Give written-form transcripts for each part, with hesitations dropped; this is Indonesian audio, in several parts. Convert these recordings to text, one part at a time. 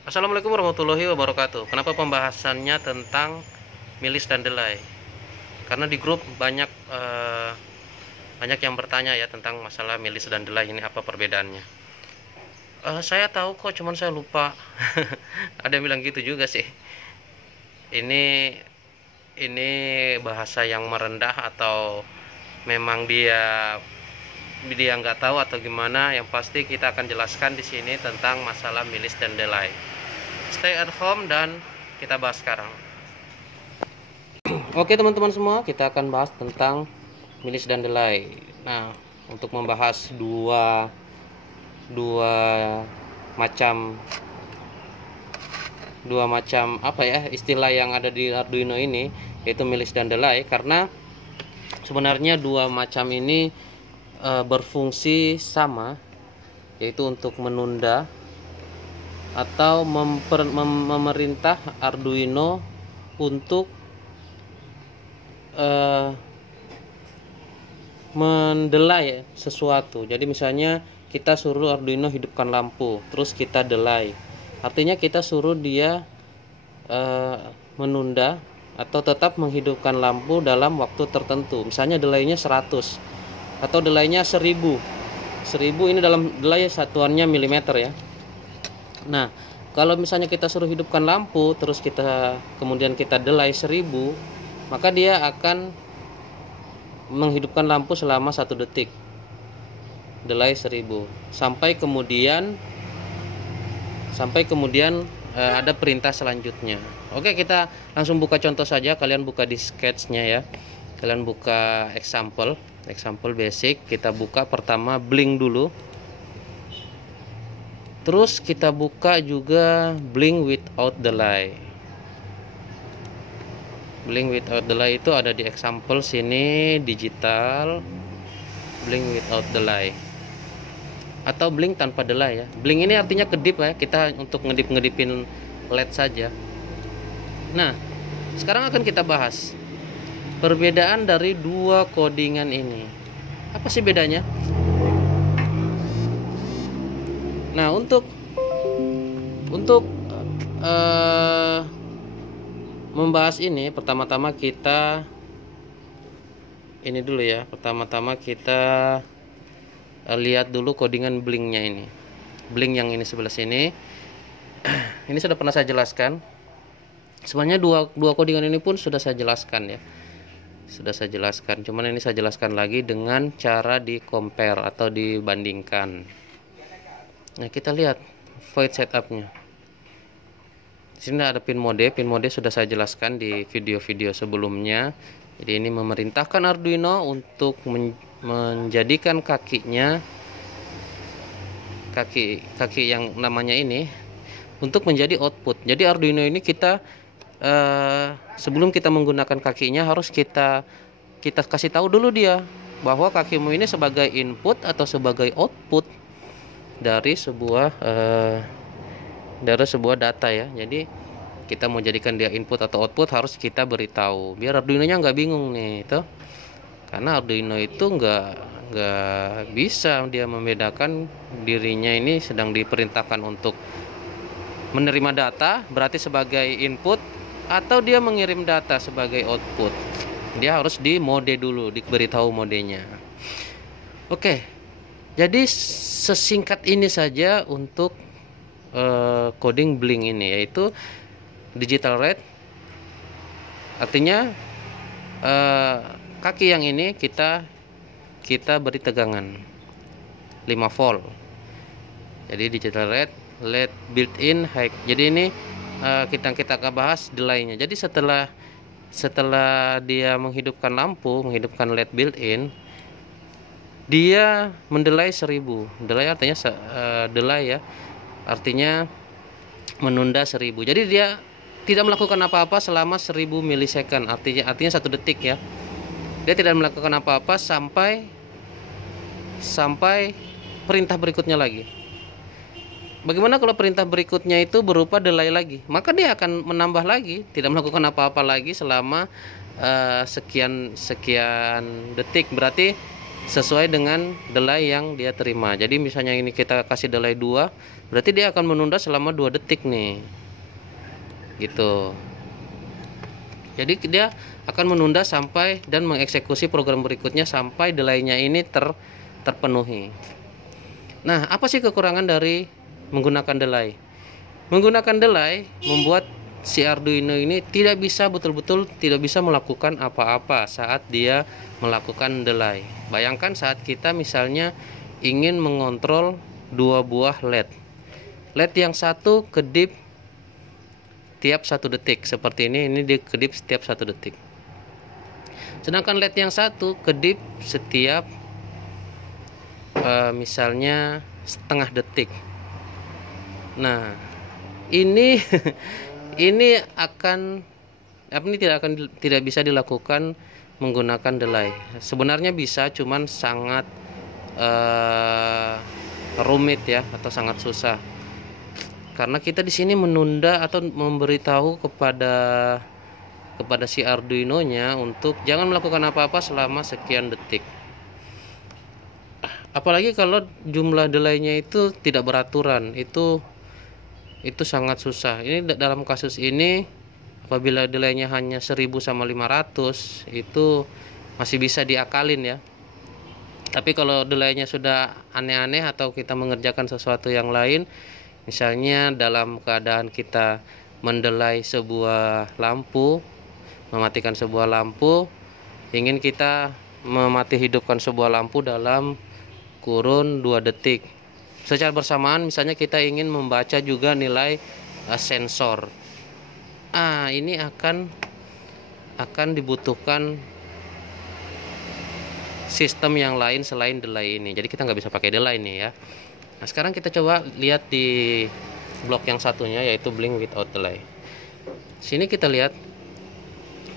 Assalamualaikum warahmatullahi wabarakatuh. Kenapa pembahasannya tentang milis dan delay? Karena di grup banyak yang bertanya ya tentang masalah milis dan delay ini, apa perbedaannya. Saya tahu kok, cuman saya lupa. Ada yang bilang gitu juga sih. Ini ini bahasa yang merendah atau memang dia nggak tahu atau gimana? Yang pasti kita akan jelaskan di sini tentang masalah milis dan delay. Stay at home dan kita bahas sekarang. Oke teman-teman semua, kita akan bahas tentang milis dan delay. Nah, untuk membahas dua macam apa ya istilah yang ada di Arduino ini, yaitu milis dan delay, karena sebenarnya dua macam ini berfungsi sama, yaitu untuk menunda atau memerintah Arduino untuk mendelay sesuatu. Jadi misalnya kita suruh Arduino hidupkan lampu, terus kita delay, artinya kita suruh dia menunda atau tetap menghidupkan lampu dalam waktu tertentu. Misalnya delaynya 100 atau delaynya 1000 ini dalam delay satuannya milimeter ya. Nah, kalau misalnya kita suruh hidupkan lampu terus kemudian kita delay 1000, maka dia akan menghidupkan lampu selama 1 detik, delay 1000, sampai kemudian ada perintah selanjutnya. Oke, kita langsung buka contoh saja. Kalian buka di sketch-nya ya. Kalian buka example basic. Kita buka pertama blink dulu. Terus kita buka juga blink without delay. Blink without delay itu ada di example sini, digital blink without delay atau blink tanpa delay ya. Blink ini artinya kedip ya, kita untuk ngedipin LED saja. Nah, sekarang akan kita bahas perbedaan dari dua codingan ini. Apa sih bedanya? Nah, untuk membahas ini, pertama-tama kita lihat dulu codingan blinknya ini. Blink yang ini sebelah sini. Ini sudah pernah saya jelaskan. Sebenarnya dua codingan ini pun sudah saya jelaskan ya. Cuman ini saya jelaskan lagi dengan cara di compare atau dibandingkan. Nah, kita lihat void setupnya. Di sini ada pin mode sudah saya jelaskan di video-video sebelumnya. Jadi ini memerintahkan Arduino untuk menjadikan kaki yang namanya ini untuk menjadi output. Jadi Arduino ini kita sebelum kita menggunakan kakinya harus kita kasih tahu dulu dia bahwa kakimu ini sebagai input atau sebagai output dari sebuah data ya. Jadi kita mau jadikan dia input atau output harus kita beritahu biar Arduino-nya nggak bingung nih itu. Karena Arduino itu nggak bisa dia membedakan dirinya ini sedang diperintahkan untuk menerima data berarti sebagai input atau dia mengirim data sebagai output. Dia harus di mode dulu, diberitahu modenya. Oke, jadi sesingkat ini saja untuk coding blink ini, yaitu digital red, artinya kaki yang ini kita beri tegangan 5 volt. Jadi digital red, LED built-in high. Jadi ini kita akan bahas delaynya. Jadi setelah dia menghidupkan lampu, menghidupkan LED built-in, dia mendelay 1000. Delay artinya delay ya. Artinya menunda 1000. Jadi dia tidak melakukan apa-apa selama 1000 milisecond. Artinya 1 detik ya. Dia tidak melakukan apa-apa sampai perintah berikutnya lagi. Bagaimana kalau perintah berikutnya itu berupa delay lagi? Maka dia akan menambah lagi, tidak melakukan apa-apa lagi selama sekian detik. Berarti sesuai dengan delay yang dia terima. Jadi misalnya ini kita kasih delay 2, berarti dia akan menunda selama 2 detik nih, gitu. Jadi dia akan menunda sampai dan mengeksekusi program berikutnya sampai delay-nya ini terpenuhi. Nah, apa sih kekurangan dari menggunakan delay? Menggunakan delay membuat si Arduino ini betul-betul tidak bisa melakukan apa-apa saat dia melakukan delay. Bayangkan saat kita misalnya ingin mengontrol 2 buah LED. LED yang satu kedip tiap 1 detik seperti ini dikedip setiap 1 detik. Sedangkan LED yang satu kedip setiap misalnya setengah detik. Nah, ini ini tidak bisa dilakukan menggunakan delay. Sebenarnya bisa, cuman sangat rumit ya, atau sangat susah. Karena kita di sini menunda atau memberitahu kepada si Arduino-nya untuk jangan melakukan apa-apa selama sekian detik. Apalagi kalau jumlah delay-nya itu tidak beraturan, itu sangat susah. Ini dalam kasus ini apabila delay-nya hanya 1000 sama 500 itu masih bisa diakalin ya. Tapi kalau delay-nya sudah aneh-aneh atau kita mengerjakan sesuatu yang lain, misalnya dalam keadaan kita mendelay sebuah lampu, mematikan sebuah lampu, ingin kita hidupkan sebuah lampu dalam kurun 2 detik. Secara bersamaan misalnya kita ingin membaca juga nilai sensor. Ini akan dibutuhkan sistem yang lain selain delay ini. Jadi kita nggak bisa pakai delay nih ya. Nah, sekarang kita coba lihat di blok yang satunya, yaitu blink without delay. Sini kita lihat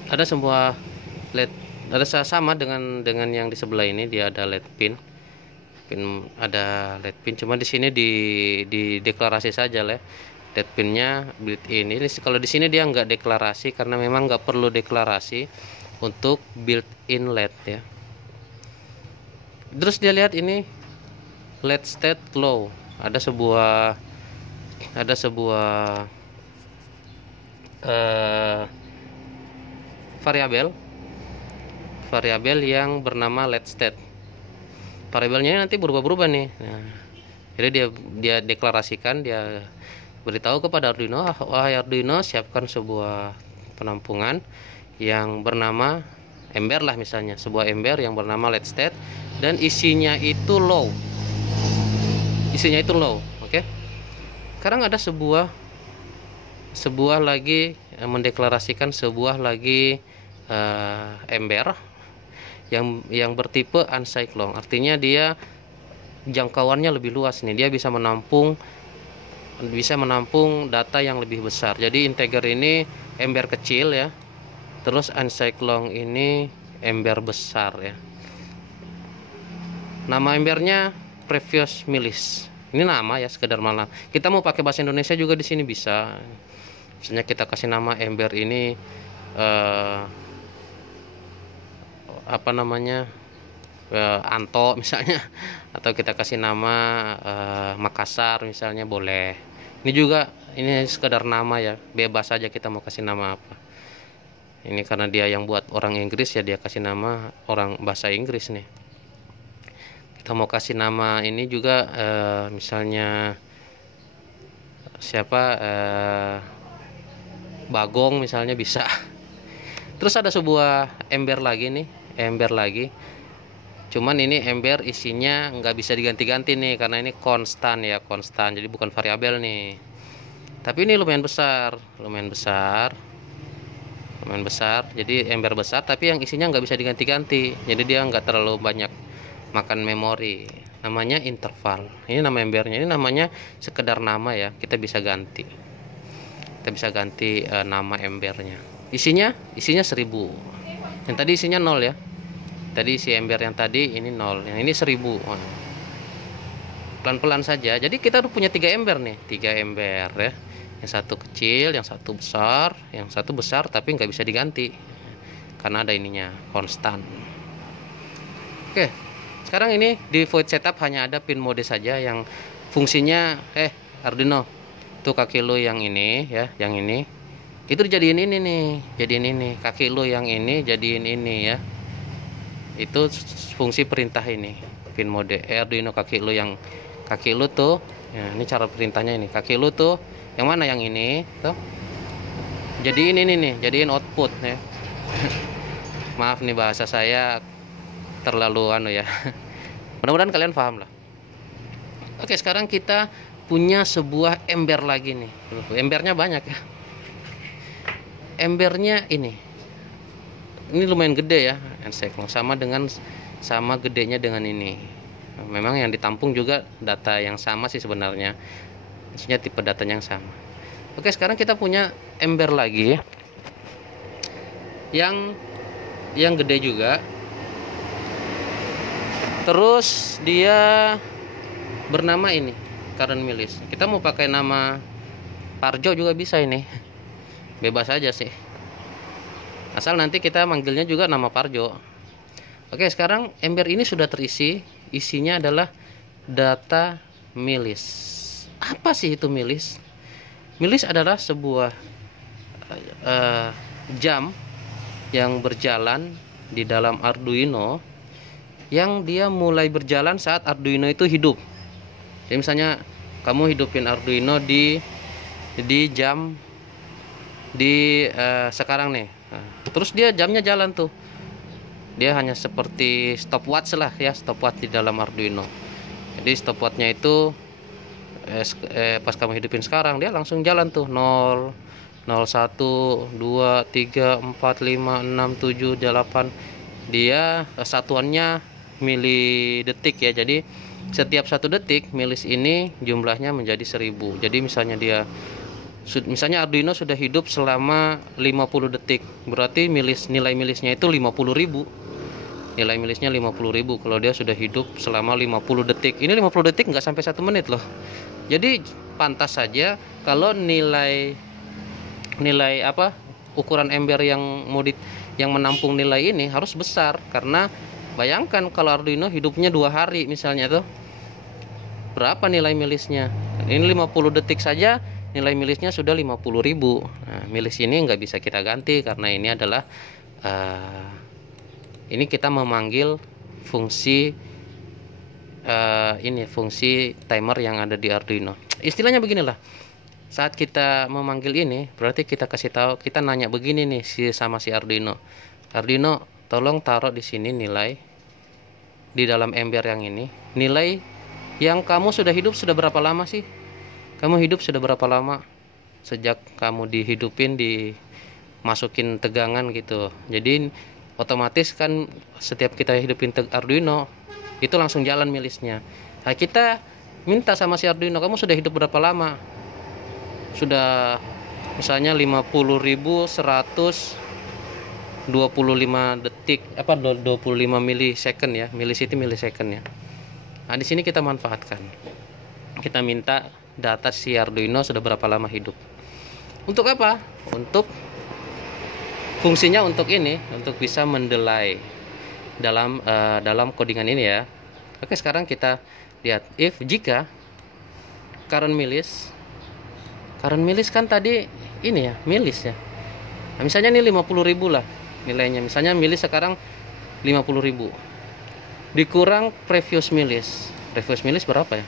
ada sebuah LED, ada sama dengan yang di sebelah ini, dia ada LED pin, ada LED pin, cuma di sini di deklarasi saja LED pinnya built-in. Ini kalau di sini dia nggak deklarasi karena memang nggak perlu deklarasi untuk built-in LED ya. Terus dia lihat ini LED state low, ada sebuah variabel yang bernama LED state. Variabelnya nanti berubah-berubah nih. Nah, jadi dia deklarasikan, dia beritahu kepada Arduino, wahai Arduino, siapkan sebuah penampungan yang bernama ember lah, misalnya sebuah ember yang bernama LED state dan isinya itu low. Oke. Sekarang ada sebuah lagi mendeklarasikan sebuah lagi ember yang bertipe uncyclone. Artinya dia jangkauannya lebih luas nih. Dia bisa menampung data yang lebih besar. Jadi integer ini ember kecil ya. Terus uncyclone ini ember besar ya. Nama embernya Previous Milis. Ini nama ya, sekedar malam. Kita mau pakai bahasa Indonesia juga di sini bisa. Misalnya kita kasih nama ember ini Anto misalnya, atau kita kasih nama Makassar misalnya, boleh. Ini sekedar nama ya, bebas saja kita mau kasih nama apa. Ini karena dia yang buat orang Inggris ya, dia kasih nama orang bahasa Inggris nih. Kita mau kasih nama ini juga misalnya siapa, Bagong misalnya, bisa. Terus ada sebuah ember lagi nih, cuman ini ember isinya nggak bisa diganti-ganti nih karena ini konstan, jadi bukan variabel nih. Tapi ini lumayan besar, jadi ember besar tapi yang isinya nggak bisa diganti-ganti, jadi dia nggak terlalu banyak makan memori. Namanya interval. Ini nama embernya, ini namanya sekedar nama ya, kita bisa ganti nama embernya. Isinya 1000. Yang tadi isinya 0 ya. Tadi isi ember yang tadi ini 0, yang ini 1000. Pelan-pelan saja. Jadi kita punya 3 ember nih, 3 ember ya. Yang satu kecil, yang satu besar, tapi nggak bisa diganti karena ada ininya konstan. Oke, sekarang ini di void setup hanya ada pin mode saja yang fungsinya Arduino. Tuh kaki lu yang ini ya, yang ini. Itu dijadiin ini nih, jadiin ini. Kaki lu yang ini jadiin ini ya. Itu fungsi perintah ini. Pin mode Arduino kaki lu yang kaki lu tuh. Ya, ini cara perintahnya ini. Kaki lu tuh yang mana yang ini tuh. Jadiin ini nih, jadiin output ya. Maaf nih bahasa saya terlalu ya. Mudah-mudahan kalian paham lah. Oke, sekarang kita punya sebuah ember lagi nih. Embernya banyak ya. Embernya ini lumayan gede ya, Encyclone, sama gedenya dengan ini. Memang yang ditampung juga data yang sama sih sebenarnya. Maksudnya tipe datanya yang sama. Oke, sekarang kita punya ember lagi yang gede juga. Terus dia bernama ini current milis. Kita mau pakai nama Parjo juga bisa ini. Bebas aja sih. Asal nanti kita manggilnya juga nama Parjo. Oke, sekarang ember ini sudah terisi. Isinya adalah data milis. Apa sih itu milis? Milis adalah sebuah jam yang berjalan di dalam Arduino, yang dia mulai berjalan saat Arduino itu hidup. Jadi misalnya kamu hidupin Arduino di jam sekarang nih, terus dia jamnya jalan tuh. Dia hanya seperti stopwatch lah ya, stopwatch di dalam Arduino. Jadi stopwatchnya itu pas kamu hidupin sekarang dia langsung jalan tuh 0, 01, 2, 3, 4, 5, 6, 7, 8. Dia satuannya milidetik ya. Jadi setiap 1 detik milis ini jumlahnya menjadi 1000. Jadi misalnya Arduino sudah hidup selama 50 detik, berarti nilai milisnya itu 50.000. Nilai milisnya 50.000 kalau dia sudah hidup selama 50 detik. Ini 50 detik nggak sampai 1 menit loh. Jadi pantas saja kalau nilai ukuran ember yang menampung nilai ini harus besar, karena bayangkan kalau Arduino hidupnya 2 hari misalnya tuh, berapa nilai milisnya? Ini 50 detik saja nilai milisnya sudah 50.000. Nah, milis ini nggak bisa kita ganti karena ini adalah ini kita memanggil fungsi fungsi timer yang ada di Arduino. Istilahnya beginilah. Saat kita memanggil ini, berarti kita kasih tahu, kita nanya begini nih sama si Arduino. Arduino, tolong taruh di sini nilai di dalam ember yang ini. Nilai yang kamu sudah hidup sudah berapa lama sih? Kamu hidup sudah berapa lama? Sejak kamu dihidupin, dimasukin tegangan gitu. Jadi otomatis kan setiap kita hidupin Arduino itu langsung jalan milisnya. Nah, kita minta sama si Arduino, kamu sudah hidup berapa lama? Sudah misalnya 50.125 detik, 25 milisecond ya. Milis itu milisecond ya. Nah, di sini kita manfaatkan. Kita minta data si Arduino sudah berapa lama hidup. Untuk apa? Untuk fungsinya untuk ini, untuk bisa mendelay dalam codingan ini ya. Oke, sekarang kita lihat jika current milis kan tadi ini ya, milis ya. Nah, misalnya ini 50.000 lah nilainya. Misalnya milis sekarang 50.000. Dikurang previous milis. Previous milis berapa ya?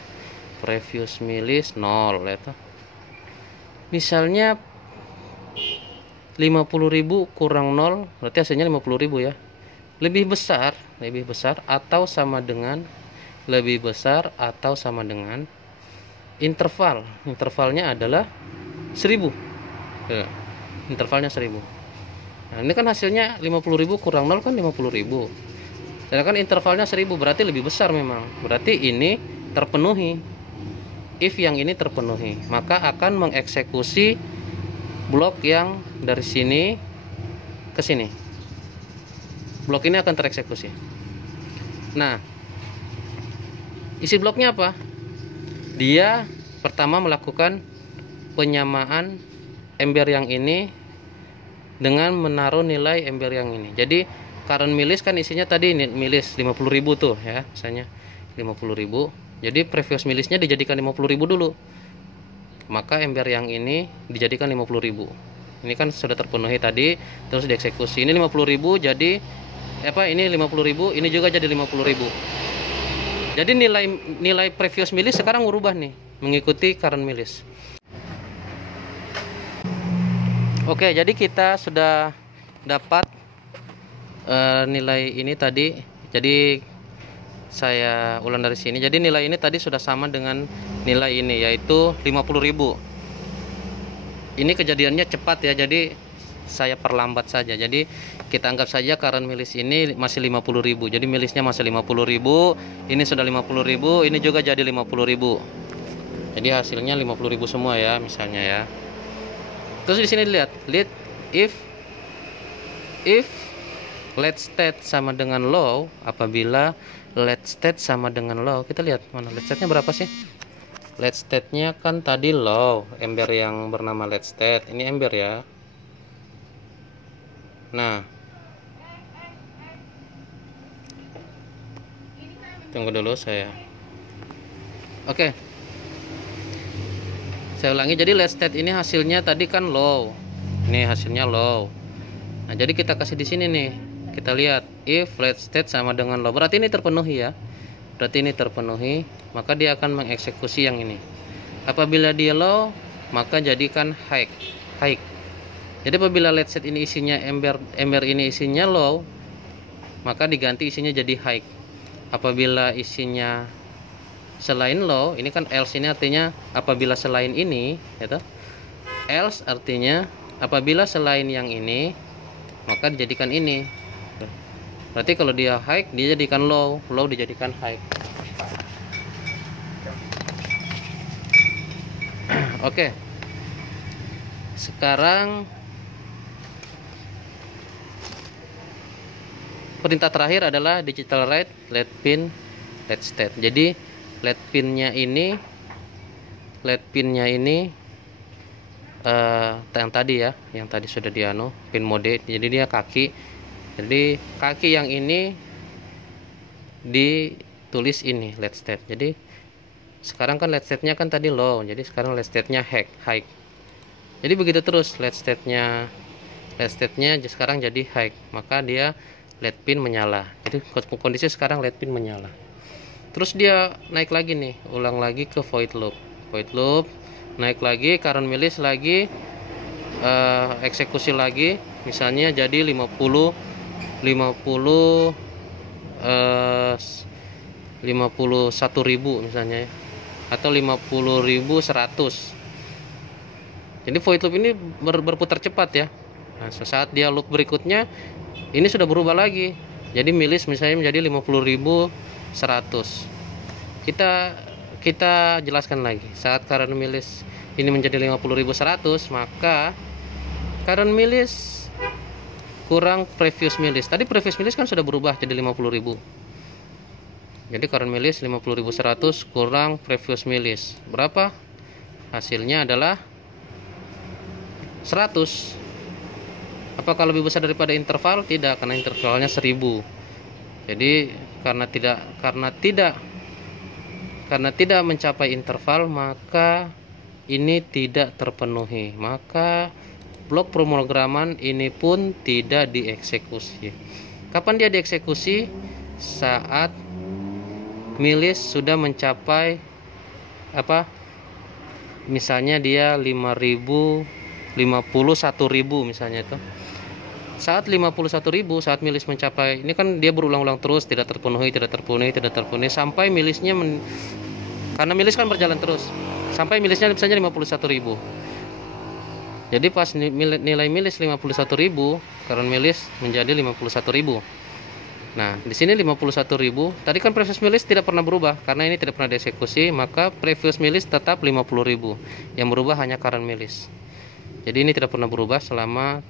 Previous milis 0 ya. Misalnya 50.000 kurang 0 berarti hasilnya 50.000 ya. Lebih besar atau sama dengan intervalnya adalah 1000 ya, intervalnya 1000. Nah, ini kan hasilnya 50.000 kurang 0 kan 50.000, sedangkan intervalnya 1000 berarti lebih besar. Memang berarti ini terpenuhi. If yang ini terpenuhi, maka akan mengeksekusi blok yang dari sini ke sini. Blok ini akan tereksekusi. Nah, isi bloknya apa? Dia pertama melakukan penyamaan ember yang ini dengan menaruh nilai ember yang ini. Jadi current milis kan isinya tadi milis 50.000 tuh ya, misalnya 50.000. Jadi previous milisnya dijadikan 50.000 dulu. maka ember yang ini dijadikan 50.000. Ini kan sudah terpenuhi tadi, terus dieksekusi. Ini 50.000 jadi ini 50.000, ini juga jadi 50.000. Jadi nilai previous milis sekarang berubah nih mengikuti current milis. Oke, jadi kita sudah dapat nilai ini tadi. Jadi saya ulang dari sini. Jadi nilai ini tadi sudah sama dengan nilai ini, yaitu 50.000. Ini kejadiannya cepat ya, jadi saya perlambat saja. Jadi kita anggap saja current milis ini masih 50.000. Jadi milisnya masih 50.000, ini sudah 50.000, ini juga jadi 50.000. Jadi hasilnya 50.000 semua ya, misalnya ya. Terus di sini lihat if let state sama dengan low, apabila let state sama dengan low, kita lihat mana let state-nya berapa sih? Let state-nya kan tadi low, ember yang bernama let state. Ini ember ya. Nah, tunggu dulu saya. Oke. Saya ulangi, jadi let state ini hasilnya tadi kan low. Ini hasilnya low. Nah, jadi kita kasih di sini nih. Kita lihat if let state sama dengan low. Berarti ini terpenuhi ya. Berarti ini terpenuhi, maka dia akan mengeksekusi yang ini. Apabila dia low, maka jadikan high. Jadi apabila let state ini isinya ember ini isinya low, maka diganti isinya jadi high. Apabila isinya selain low, ini kan else, ini artinya apabila selain ini, gitu. Else artinya apabila selain yang ini, maka dijadikan ini. Berarti kalau dia high, dia jadikan low, low dijadikan high. Oke. Sekarang perintah terakhir adalah digital write let pin let state. Jadi let pinnya ini yang tadi ya, yang tadi sudah pin mode. Jadi dia kaki. Jadi kaki yang ini ditulis ini let state. Jadi sekarang kan let state-nya kan tadi low, jadi sekarang let state-nya high. Jadi begitu terus let state-nya sekarang jadi high, maka dia let pin menyala. Jadi kondisi sekarang let pin menyala. Terus dia naik lagi nih, ulang lagi ke void loop, naik lagi current milis lagi, eksekusi lagi, misalnya jadi 51.000 misalnya ya, atau 50.100. Jadi void loop ini berputar cepat ya. Nah, saat dia loop berikutnya ini sudah berubah lagi. Jadi milis misalnya menjadi 50.100. Kita jelaskan lagi. Saat current milis ini menjadi 50.100, maka current milis kurang previous milis. Tadi previous milis kan sudah berubah jadi 50.000. Jadi current milis 50.100 kurang previous milis. Berapa? Hasilnya adalah 100. Apakah lebih besar daripada interval? Tidak, karena intervalnya 1000. Jadi karena tidak mencapai interval, maka ini tidak terpenuhi. Maka blok pemrograman ini pun tidak dieksekusi. Kapan dia dieksekusi? Saat milis sudah mencapai misalnya dia 51.000 misalnya itu. Saat 51.000, saat milis mencapai, ini kan dia berulang-ulang terus, tidak terpenuhi sampai milisnya karena milis kan berjalan terus sampai milisnya misalnya 51.000. Jadi pas nilai milis 51.000, current milis menjadi 51.000. Nah, di sini 51.000. Tadi kan previous milis tidak pernah berubah karena ini tidak pernah dieksekusi, maka previous milis tetap 50.000. Yang berubah hanya current milis. Jadi ini tidak pernah berubah selama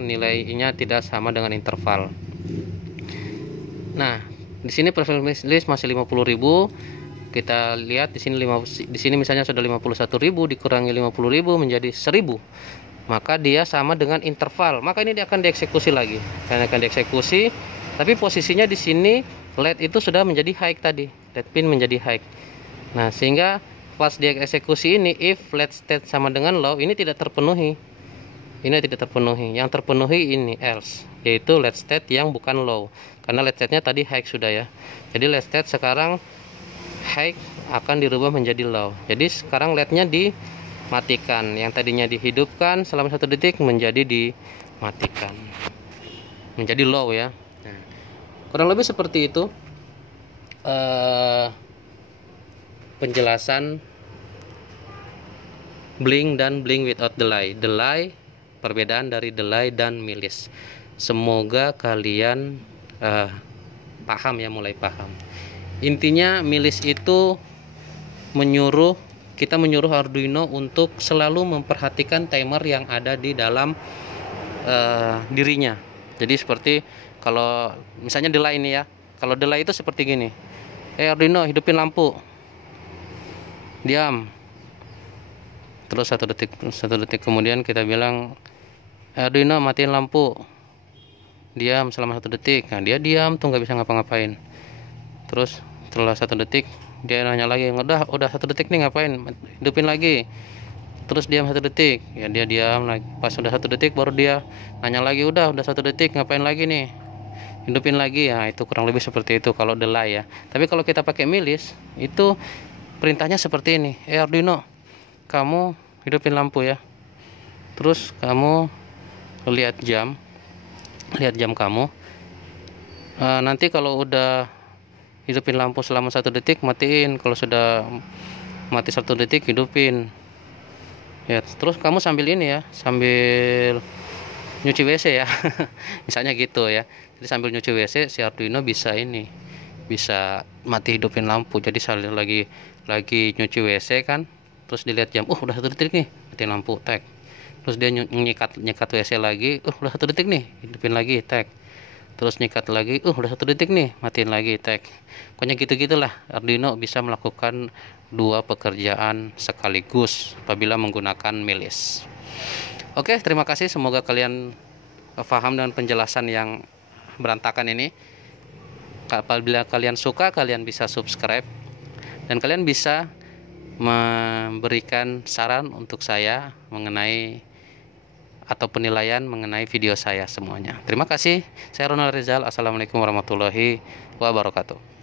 nilainya tidak sama dengan interval. Nah, di sini previous milis masih 50.000. Kita lihat di sini misalnya sudah 51.000 dikurangi 50.000 menjadi 1.000. Maka dia sama dengan interval. Maka ini dia akan dieksekusi lagi. Karena akan dieksekusi, tapi posisinya di sini LED itu sudah menjadi high tadi. LED pin menjadi high. Nah, sehingga pas dia eksekusi ini, if let state sama dengan low, ini tidak terpenuhi. Ini tidak terpenuhi. Yang terpenuhi ini else, yaitu let state yang bukan low. Karena let state-nya tadi high sudah ya. Jadi let state sekarang high akan dirubah menjadi low. Jadi sekarang let-nya dimatikan. Yang tadinya dihidupkan selama 1 detik menjadi dimatikan. Menjadi low ya. Nah, kurang lebih seperti itu penjelasan blink dan blink without delay. Delay, perbedaan dari delay dan milis. Semoga kalian paham ya, mulai paham. Intinya milis itu kita menyuruh Arduino untuk selalu memperhatikan timer yang ada di dalam dirinya. Jadi seperti kalau misalnya delay ini ya. Kalau delay itu seperti gini. Arduino hidupin lampu. Diam. Terus 1 detik kemudian kita bilang Arduino matiin lampu. Diam selama 1 detik. Nah, dia diam tuh, nggak bisa ngapa-ngapain. Terus setelah 1 detik dia nanya lagi, udah 1 detik nih, ngapain? Hidupin lagi. Terus diam 1 detik. Ya dia diam lagi. Pas udah 1 detik baru dia nanya lagi, udah 1 detik, ngapain lagi nih? Hidupin lagi. Ya itu kurang lebih seperti itu kalau delay ya. Tapi kalau kita pakai milis, itu perintahnya seperti ini. Arduino, kamu hidupin lampu ya. Terus kamu lihat jam kamu. Nanti kalau udah hidupin lampu selama 1 detik, matiin. Kalau sudah mati 1 detik, hidupin ya. Terus kamu sambil ini ya, sambil nyuci WC ya. Misalnya gitu ya. Jadi sambil nyuci WC si Arduino bisa mati hidupin lampu. Jadi sambil lagi nyuci WC kan, terus dilihat jam, udah 1 detik nih, matiin lampu, tag. Terus dia nyikat WC lagi, udah 1 detik nih, hidupin lagi, tag. Terus nyikat lagi, udah 1 detik nih, matiin lagi, tag. Pokoknya gitu-gitulah Arduino bisa melakukan 2 pekerjaan sekaligus apabila menggunakan milis. Oke, terima kasih, semoga kalian paham dengan penjelasan yang berantakan ini. Apabila kalian suka, kalian bisa subscribe dan kalian bisa memberikan saran untuk saya mengenai atau penilaian mengenai video saya semuanya. Terima kasih. Saya Ronald Rizal. Assalamualaikum warahmatullahi wabarakatuh.